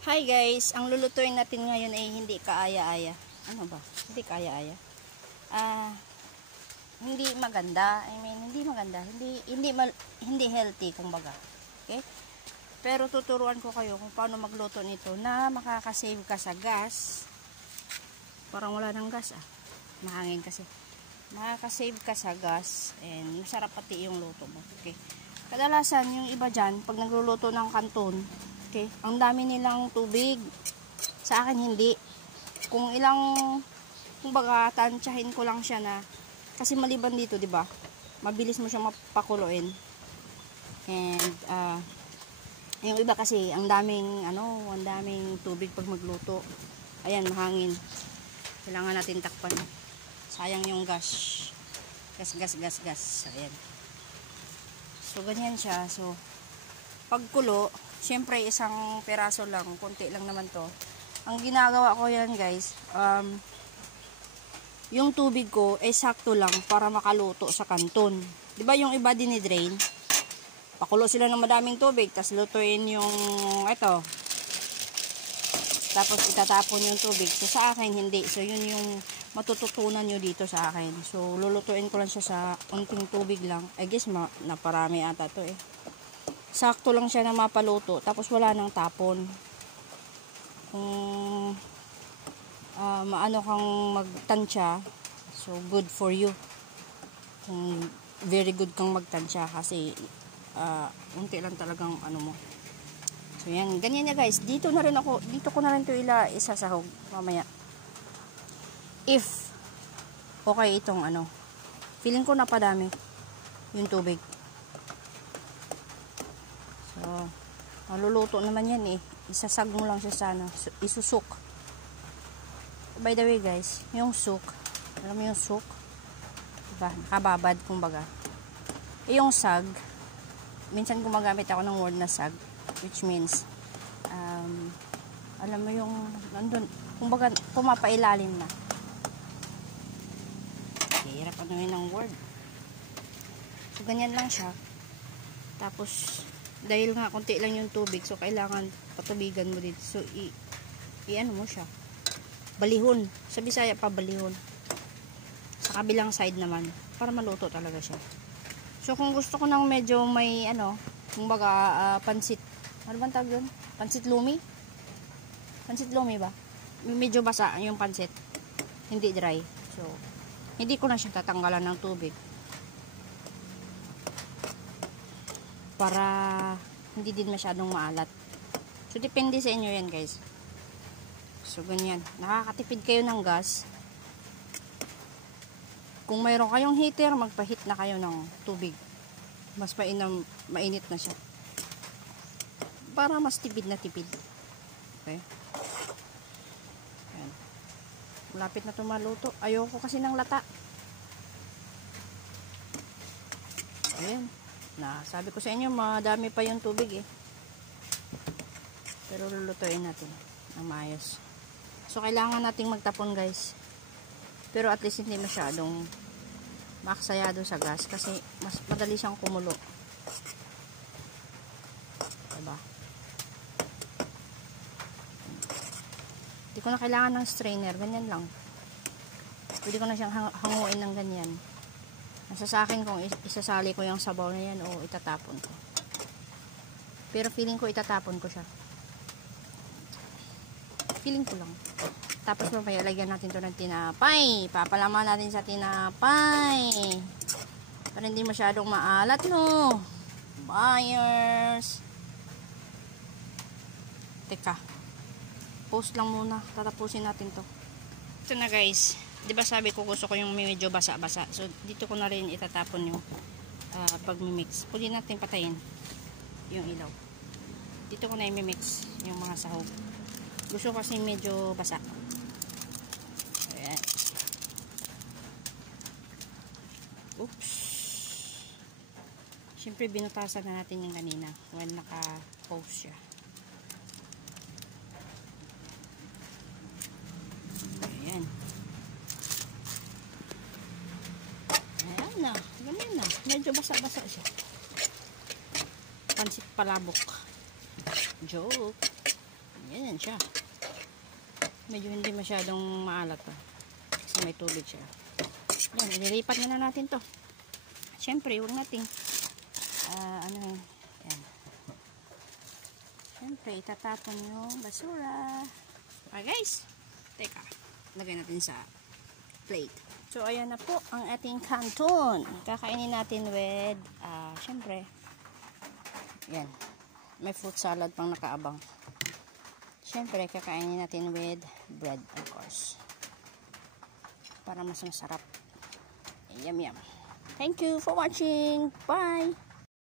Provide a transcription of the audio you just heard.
Hi guys, ang lulutuin natin ngayon ay hindi kaaya-aya. Ano ba? Hindi kaaya-aya. Hindi maganda. Hindi maganda. Hindi healthy kumbaga. Okay? Pero tuturuan ko kayo kung paano magluto nito na makaka-save ka sa gas. Parang wala ng gas Mahangin kasi. Makaka-save ka sa gas and masarap pati yung luto mo. Okay? Kadalasan yung iba dyan, pag nagluluto ng kanton, okay, ang dami nilang tubig. Sa akin hindi. Kumbaga tansyahin ko lang siya na kasi maliban dito, 'di ba? Mabilis mo siyang mapakuluin. And yung iba kasi ang daming tubig pag magluto. Ayan, mahangin. Kailangan natin takpan. Sayang yung gas. Gas. Ayan. So ganyan siya. So pagkulo, syempre isang peraso lang, konti lang naman to. Ang ginagawa ko yan guys, yung tubig ko ay sakto lang para makaluto sa kanton. 'Di ba yung iba dinidrain? Pakulo sila ng madaming tubig, tapos lutuin yung ito. Tapos itatapon yung tubig. So sa akin hindi. So yun yung matututunan nyo dito sa akin. So lulutuin ko lang siya sa unting tubig lang. I guess naparami ata to Sakto lang siya na mapaluto. Tapos wala nang tapon. Kung maano kang magtansya, so good for you. Kung very good kang magtansya kasi unti lang talagang mo. So yan, ganyan niya guys. Dito ko na rin to isasahog mamaya. If okay itong feeling ko napadami yung tubig. So, maluluto naman yan Isasag mo lang siya sana. Isusuk. By the way guys, yung suk, alam mo yung suk? Diba? Nakababad kumbaga. Yung sag, minsan gumagamit ako ng word na sag, which means, alam mo yung, nandun, kumbaga, pumapailalim na. Hirap yun ng word. So, ganyan lang siya. Tapos, dahil nga konti lang yung tubig, so kailangan patubigan mo dito. So i-ano mo siya. Balihon. Sa Bisaya pa balihon. Sa kabilang side naman para maluto talaga siya. So kung gusto ko nang medyo may kumbaga pansit. Ano bang tawag doon? Pansit lumi? Pansit lumi ba? Medyo basa yung pansit. Hindi dry. So hindi ko na siya tatanggalan ng tubig. Para hindi din masyadong maalat. So, depende sa inyo yan, guys. So, ganyan. Nakakatipid kayo ng gas. Kung mayroon kayong heater, magpa-heat na kayo ng tubig. Mas mainit na siya. Para mas tipid na tipid. Okay? Ayan. Malapit na ito maluto. Ayoko kasi ng lata. Ayan. Sabi ko sa inyo, madami pa yung tubig Pero lulutuin natin ng maayos. So, kailangan nating magtapon guys. Pero at least hindi masyadong maaksayado sa gas kasi mas madali siyang kumulo. Diba? Hindi ko na kailangan ng strainer. Ganyan lang. Pwede ko na siyang hanguin ng ganyan. Nasa sa akin kung isasali ko yung sabaw na yan o itatapon ko. Pero feeling ko itatapon ko siya. Feeling ko lang. Tapos mamaya lagyan natin to ng tinapay. Papalaman natin sa tinapay. Para hindi masyadong maalat no. Buyers. Teka. Post lang muna. Tatapusin natin to. Ito na guys. Diba sabi ko gusto ko yung medyo basa-basa. So, dito ko na rin itatapon yung pag-mix. Pwede natin patayin yung ilaw. Dito ko na i-mix yung mga sahog. Gusto ko kasi medyo basa. Ayan. Oops. Siyempre, binutasan na natin yung kanina when naka-post siya. Ayan. Ganyan na. Medyo basa-basa siya. Pansit palabok. Joke. Yan siya. Medyo hindi masyadong maalat to. Kasi may tubig siya. Yan, ililipat na natin to. Siyempre, huwag natin yan. Siyempre, itatapon yung basura. Okay guys, teka, lagay natin sa plate. So, ayan na po ang ating canton. Kakainin natin with, siyempre, yan, may fruit salad pang nakaabang. Siyempre, kakainin natin with bread, of course. Para mas masarap. Yum, yum. Thank you for watching. Bye!